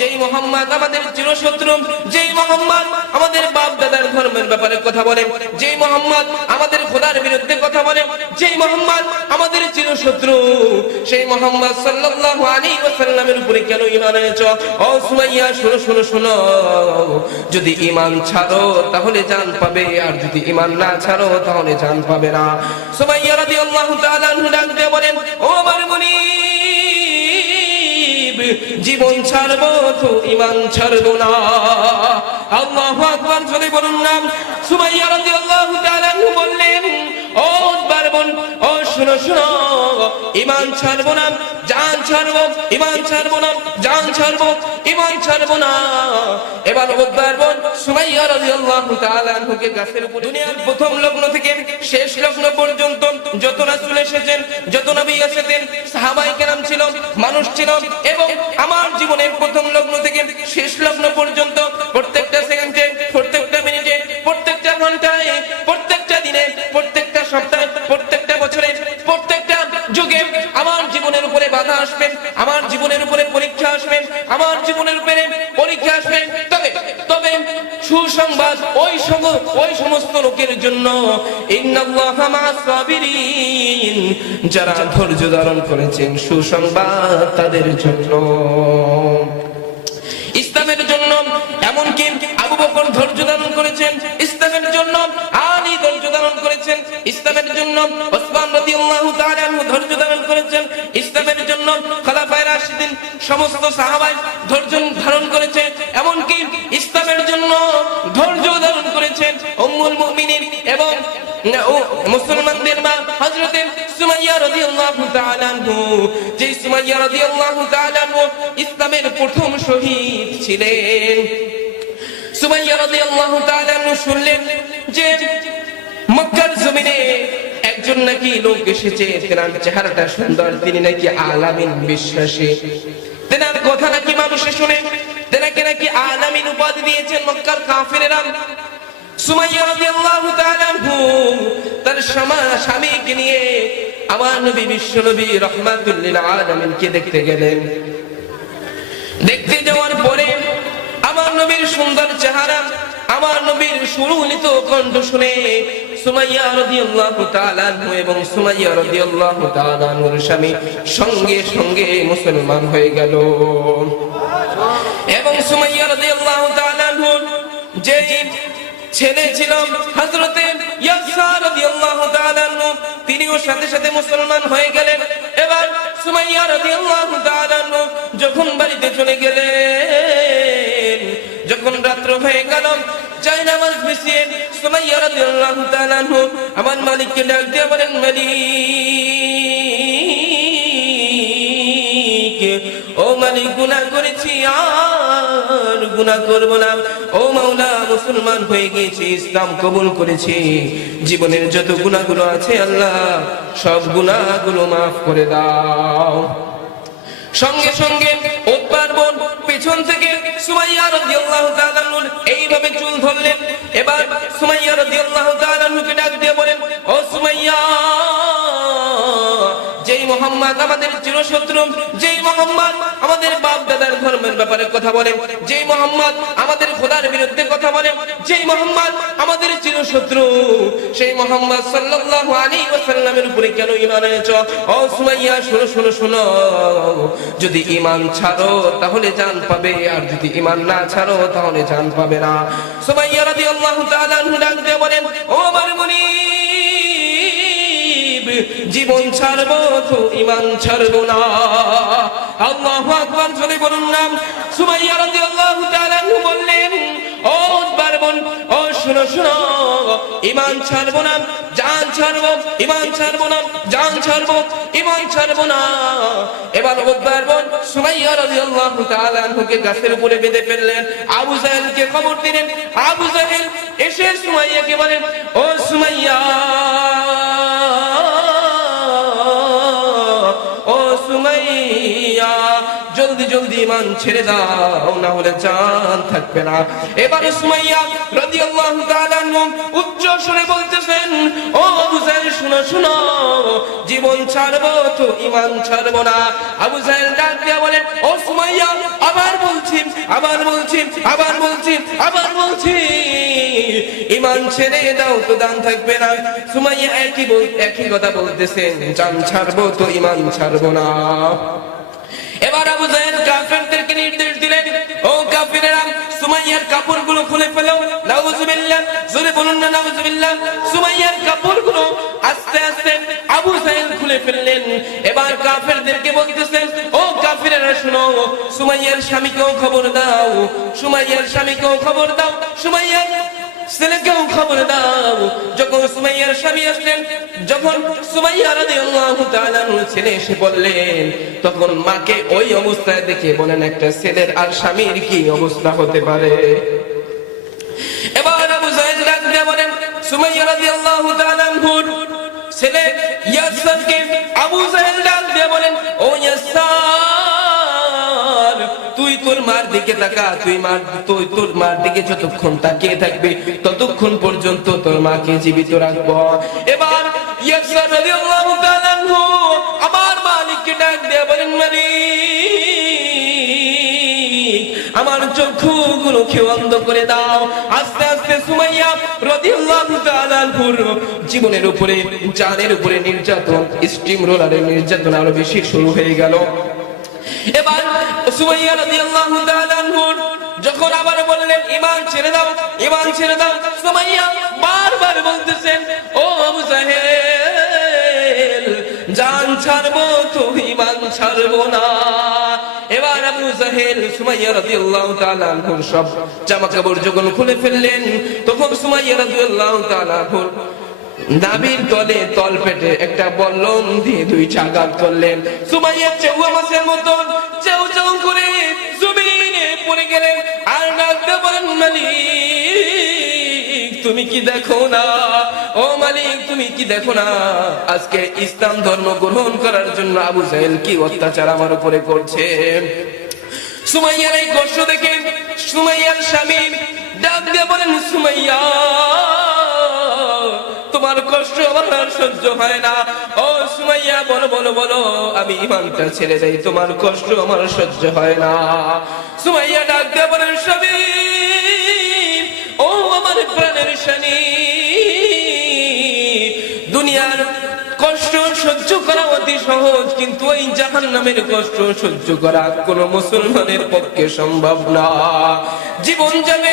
যেই মোহাম্মদ আমাদের চিরশত্রু যেই মোহাম্মদ আমাদের বাপ দাদার ধর্মের ব্যাপারে কথা বলে, যেই মোহাম্মদ আমাদের খোদার বিরুদ্ধে কথা বলে, যেই মোহাম্মদ আমাদের চিরশত্রু সেই মোহাম্মদ সাল্লাল্লাহু আলাইহি ওয়াসাল্লামের উপরে কেন ঈমান এনেছো? ও সুমাইয়া, শোনো শোনো শোনো। যদি ঈমান ছাড়ো, তাহলে জান পাবে, আর যদি ঈমান না ছাড়ো, তাহলে জান পাবে না। সুমাইয়া রাদিয়াল্লাহু তাআলা আনহু ডাক দিয়ে বলেন, ও আমার মুনিব জীবন ছাড়বো, তো ইমান ছাড়বো না। আল্লাহ আকবার জোরে বলুন না। সুমাইয়া রাদিয়াল্লাহু তাআলা বললেন, ও বারবন বোন ও শুনো শুনো। ইমান ছাড়বো না, জান ছাড়বো, ইমান ছাড়বো না, জান ছাড়বো, ইমান ছাড়বো না। এবার উদ্বার বোন সুমাইয়া রাদিয়াল্লাহু তাআলা আনহুকে গাছের উপর দুনিয়ার প্রথম লগ্ন থেকে শেষ লগ্ন পর্যন্ত যত রাসূল এসেছেন, যত নবী এসেছেন, সাহাবাই কেরাম ছিল মানুষ ছিল এবং আমার জীবনের প্রথম লগ্ন থেকে শেষ লগ্ন পর্যন্ত যারা ধৈর্য ধারণ করেছেন সুসংবাদ তাদের জন্য। ইসলামের জন্য এমনকি আবু বকর ধৈর্য ধারণ করেছেন, ইসলামের জন্য আলী ধৈর্য ধারণ করেছেন, ইসলামের জন্য ওসমান ধৈর্য ধারণ করেছেন, ইসলামের জন্য রাশিদিন সমস্ত সাহাবাই ধৈর্য ধারণ করেছে, এমনকি ইসলামের জন্য ধৈর্য ধারণ করেছেন উম্মুল মুমিনিন এবং মুসলমানদের মা সুমাইয়া রাদিয়াল্লাহু তাআলা যে সুমাইয়া রাদিয়াল্লাহু তাআলা ইসলামের প্রথম শহীদ ছিলেন। সুমাইয়া রাদিয়াল্লাহু তাআলা শুনলেন যে মক্কার জমিনে একজন নাকি লোক এসেছে, তেনার চেহারাটা সুন্দর, তিনি নাকি আলামিন বিশ্বাসী। তেনার কথা নাকি মানুষে শুনে, তেনাকে নাকি আলামিন উপাধি দিয়েছেন মক্কার কাফিরেরা সুমাইয়া তার স্বামীকে নিয়ে আমার নবী দেখতে গেলেন। দেখতে যাওয়ার পরে আমার নবীর সুন্দর চেহারা, আমার নবীর সুরুলিত কণ্ঠ শুনে সুমাইয়া এবং সুমাইয়া রাদিয়াল্লাহু স্বামী সঙ্গে সঙ্গে মুসলমান হয়ে গেল। এবং সুমাইয়া রাদিয়াল্লাহু তাআলা যে ছেলে ছিল হযরতে ইয়াসা রাদিয়াল্লাহু তাআলা আনহু। তিনিও সাথে সাথে মুসলমান হয়ে গেলেন। এবার সুমাইয়া রাদিয়াল্লাহু তাআলা যখন বাড়িতে চলে গেলেন, যখন রাত্র হয়ে গেল চাই নামাজ মিশিয়ে সুমাইয়া রাদিয়াল্লাহু তাআলা আমার মালিককে ডাক দিয়ে বলেন, মালিক, ও মালিক, গুনাহ করেছি আর গুনাহ করব না। ও মাওলা, মুসলমান হয়ে গেছি ইসলাম কবুল করেছি। জীবনের যত গুনাহগুলো আছে আল্লাহ, সব গুনাহগুলো মাফ করে দাও। সঙ্গে সঙ্গে ওপার বোন পেছন থেকে সুমাইয়া মোহাম্মদ আমাদের চিরশত্রু। যেই মোহাম্মদ আমাদের বাপ দাদার ধর্মের ব্যাপারে কথা বলে যেই মোহাম্মদ আমাদের খোদার বিরুদ্ধে কথা বলে যেই মোহাম্মদ আমাদের চিরশত্রু। সেই মোহাম্মদ সাল্লাল্লাহু আলাইহি ওয়াসাল্লামের উপরে কেন ঈমান এনেছো? ও সুমাইয়া, শোনো শোনো শোনো। যদি ঈমান ছাড়ো, তাহলে জান পাবে। আর যদি ঈমান না ছাড়ো, তাহলে জান পাবে না। সুমাইয়া রাদিয়াল্লাহু তাআলা ডাক দিয়ে বলেন, ও আমার মুনিব জীবন ছাড়বো, তো ঈমান ছাড়বো না। আল্লাহু আকবার, জোরে বলুন না। সুমাইয়া রাদিয়াল্লাহু তাআলা বললেন, ও ও শুনো শুনো, ঈমান ছাড়বো না, জান ছাড়বো, ঈমান ছাড়বো না, জান ছাড়বো, ঈমান ছাড়বো না। এবার সুমাইয়া গাছের উপরে বেঁধে ফেললেন। আবু জাহেলকে খবর দিলেন। আবু জাহেল এসে সুমাইয়াকে বলেন, ও জলদি জলদি ইমান ছেড়ে দাও, না হলে জান থাকবে না। এবার সুমাইয়া রাদিয়াল্লাহু তাআলা উচ্চ স্বরে বলতেছেন, ও আবু শুনো শুনো, জীবন ছাড়বো তো ইমান ছাড়বো না। আবু জাহেল ডাক ও সুমাইয়া, আবার বলছি আবার বলছি আবার বলছি আবার বলছি ইমান ছেড়ে দাও তো দান থাকবে না। সুমাইয়া একই একই কথা বলতেছেন, জান ছাড়বো তো ইমান ছাড়বো না। এবার আবু জাহেল কাফেরদেরকে খুলে ফেলো। নাউজুবিল্লাহ, জোরে বলুন না নাউজুবিল্লাহ। বলতেছেন, ও কাফেরেরা শুনো, সুমাইয়ার স্বামীকেও খবর দাও। সুমাইয়ার স্বামীকেও খবর দাও। সুমাইয়ার ছেলেকেও খবর দাও, যখন সুমাইয়ার স্বামী আসলেন, যখন ছেলে এসে বললেন, তখন মাকে ওই অবস্থায় দেখে বলেন, একটা ছেলের আর স্বামীর কি অবস্থা হতে পারে? এবার আবু জাহেদ ডাক বলেন, সুমাইয়া রাদিয়াল্লাহু তাআলা ছেলে ইয়াসারকে আবু জাহেদ ডাক দিয়ে বলেন, ও ইয়াসার তুই তোর মার দিকে তাকা, তুই মার, তুই তোর মার দিকে যতক্ষণ তাকিয়ে থাকবি, ততক্ষণ পর্যন্ত তোর মাকে জীবিত রাখব। এবার আমার মালিককে ডাক দিয়ে বলেন, মালিক, আমার চক্ষুগুলো কে অন্ধ করে দাও। আস্তে আস্তে সুমাইয়া রাদিয়াল্লাহু জীবনের উপরে, জানের উপরে নির্যাতন স্টিম রোলারের নির্যাতন আরও বেশি শুরু হয়ে গেল। এবার সুমাইয়া রাদিয়াল্লাহু তাআলা যখন আবার বললেন, ঈমান ছেড়ে দাও, ঈমান ছেড়ে দাও। সুমাইয়া বারবার বলতেছেন, ও আবু জাহেল, জান ছাড়বো তো ঈমান ছাড়বো না। এবার আবু জাহেল, সুমাইয়া রাদিয়াল্লাহু তাআলা আনহুর সব জামা কাপড় যখন খুলে ফেললেন, তখন সুমাইয়া রাদিয়াল্লাহু তাআলা আনহুর নাবির তলে তল পেটে একটা বল্লম দিয়ে দুই চাগাত করলেন। সুমাইয়া চেউয়া মাছের মতন চেউ চেউ করে জমিনে পড়ে গেলেন। আর ডাকতে বলেন, মালিক, তুমি কি দেখো না? ও মালিক, তুমি কি দেখো না? আজকে ইসলাম ধর্ম গ্রহণ করার জন্য আবু জাহেল কি অত্যাচার আমার উপরে করছে? সুমাইয়ার এই কষ্ট দেখে সুমাইয়ার স্বামী ডাক দিয়ে বলেন, সুমাইয়া তোমার কষ্ট আমার সহ্য হয় না। ও সুমাইয়া, বলো বলো বলো, আমি ইমানটা ছেড়ে যাই তোমার কষ্ট আমার সহ্য হয় না। সুমাইয়া ডাক দিয়ে, বলেন স্বামী ও আমার প্রাণের শানি, দুনিয়ার কষ্ট সহ্য করা অতি সহজ, কিন্তু ওই জাহান নামের কষ্ট সহ্য করা কোন মুসলমানের পক্ষে সম্ভব না। জীবন যাবে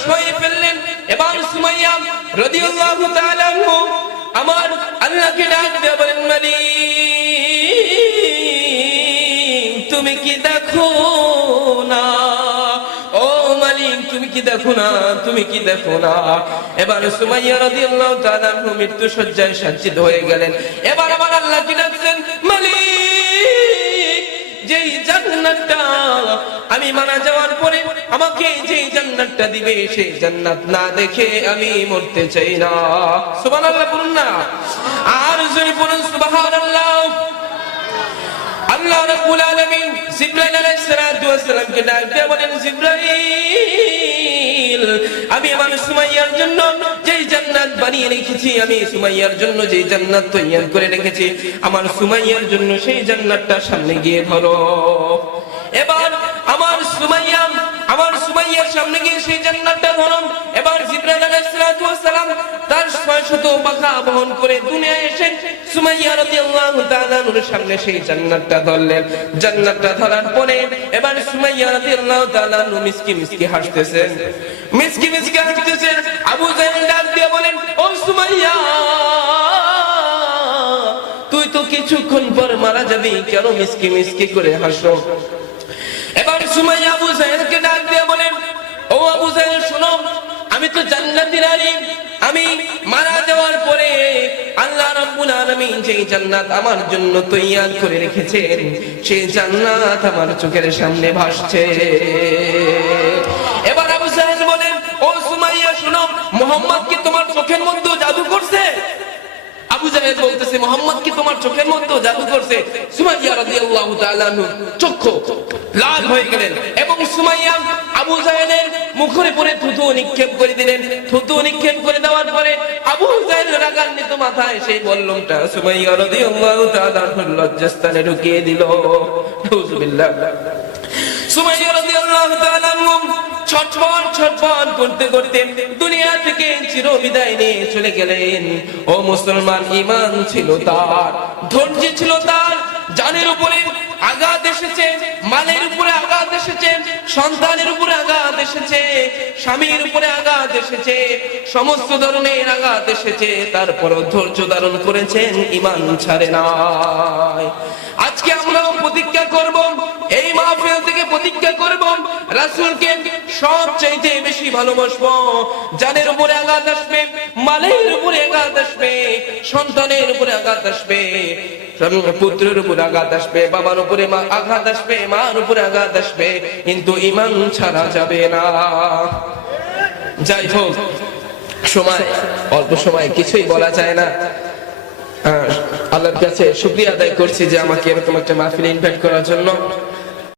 সুমাইয়া ফেললেন। এবার সুমাইয়া আমার আল্লাহকে ডাক দিয়ে বলেন মালিক তুমি কি দেখো না? ও মালিক, তুমি কি দেখো না? তুমি কি দেখো না? এবার সুমাইয়া রাদিয়াল্লাহু তাআলা মৃত্যু সজ্জায় সজ্জিত হয়ে গেলেন। এবার আবার আল্লাহ কি ডাকছেন? মালিক, যেই জান্নাতটা আমি মারা যাওয়ার পরে আমাকে যেই জান্নাতটা দিবে, সেই জান্নাত না দেখে আমি মরতে চাই না। সুবহানাল্লাহ বলুন না। আর যদি বলুন সুবহানাল্লাহ আল্লাহ রাব্বুল আলামিন জিবরাইল আলাইহিস সালাতু ওয়াস সালামকে ডাক দিয়ে বলেন, জিবরাইল, আমি আমার সুমাইয়ার জন্য যেই জান্নাত বানিয়ে রেখেছি, আমি সুমাইয়ার জন্য যেই জান্নাত তৈরি করে রেখেছি, আমার সুমাইয়ার জন্য সেই জান্নাতটা সামনে গিয়ে ধরো। এবার আমার সুমাইয়া, আমার সুমাইয়ার সামনে গিয়ে সেই জান্নাতটা ধরো। এবার জিবরাইল আলাইহিস সালাতু ওয়াস সালাম তার ছয়শত বহন করে সুমাইয়া রাদিয়াল্লাহু তাআলার সামনে সেই জান্নাতটা ধরলেন। জান্নাতটা ধরার পরে এবার সুমাইয়া রাদিয়াল্লাহু তাআলা মিসকি মিসকি হাসতেছেন মিসকি মিসকি হাসতেছেন আবু জাহেল ডাক দিয়ে বলেন, ও সুমাইয়া, তুই তো কিছুক্ষণ পর মারা যাবি, কেন মিসকি মিসকি করে হাসো? এবার সুমাইয়া আবু জাহেলকে ডাক দিয়ে বলেন, ও আবু জাহেল আমি তো জান্নাতি আলিম। আমি মারা যাওয়ার পরে আল্লাহ রাব্বুল আলামিন যেই জান্নাত আমার জন্য তৈয়ার করে রেখেছেন, সেই জান্নাত আমার চোখের সামনে ভাসছে। এবার আবু সাহেব বলেন, ও সুমাইয়া, শুনো মোহাম্মদ কি তোমার চোখের মধ্যে আবু জাহেদ বলতেছে, মোহাম্মদ কি তোমার চোখের মধ্যে জাদু করছে? সুমাইয়া রাদিয়াল্লাহু তাআলা চক্ষু লাল হয়ে গেলেন এবং সুমাইয়া আবু জাহেলের মুখের পরে থুতু নিক্ষেপ করে দিলেন। থুতু নিক্ষেপ করে দেওয়ার পরে আবু জাহেল রাগান্বিত মাথায় সেই বল্লমটা সুমাইয়া রাদিয়াল্লাহু তাআলা লজ্জাস্থানে ঢুকিয়ে দিল। নাউজুবিল্লাহ। সুমাইয়া রাদিয়াল্লাহু তাআলা আনহু ছটফট ছটফট করতে করতে দুনিয়া থেকে চিরবিদায় নিয়ে চলে গেলেন। ও মুসলমান, ঈমান ছিল তার, ধৈর্য ছিল তার, জানের উপরে আঘাত এসেছে, মালের উপরে আঘাত এসেছে, সন্তানের উপরে আঘাত এসেছে, স্বামীর উপরে আঘাত এসেছে, সমস্ত ধরনের আঘাত এসেছে, তারপরও ধৈর্য ধারণ করেছেন, ঈমান ছাড়ে নাই। আজকে আমরাও প্রতিজ্ঞা করব এই মাহফিল থেকে প্রতিজ্ঞা করব, রাসূলকে সব চাইতে বেশি ভালোবাসবো। জানের উপরে আঘাত আসবে, মালের উপরে আঘাত আসবে, সন্তানের উপরে আঘাত আসবে পুত্রের উপরে আঘাত আসবে, বাবার উপরে মা আঘাত আসবে, মার উপরে আঘাত আসবে, কিন্তু ইমান ছাড়া যাবে না। যাই হোক, সময়, অল্প সময়, কিছুই বলা যায় না। আল্লাহর কাছে শুক্রিয়া আদায় করছি যে আমাকে এরকম একটা মাহফিলে ইনভাইট করার জন্য।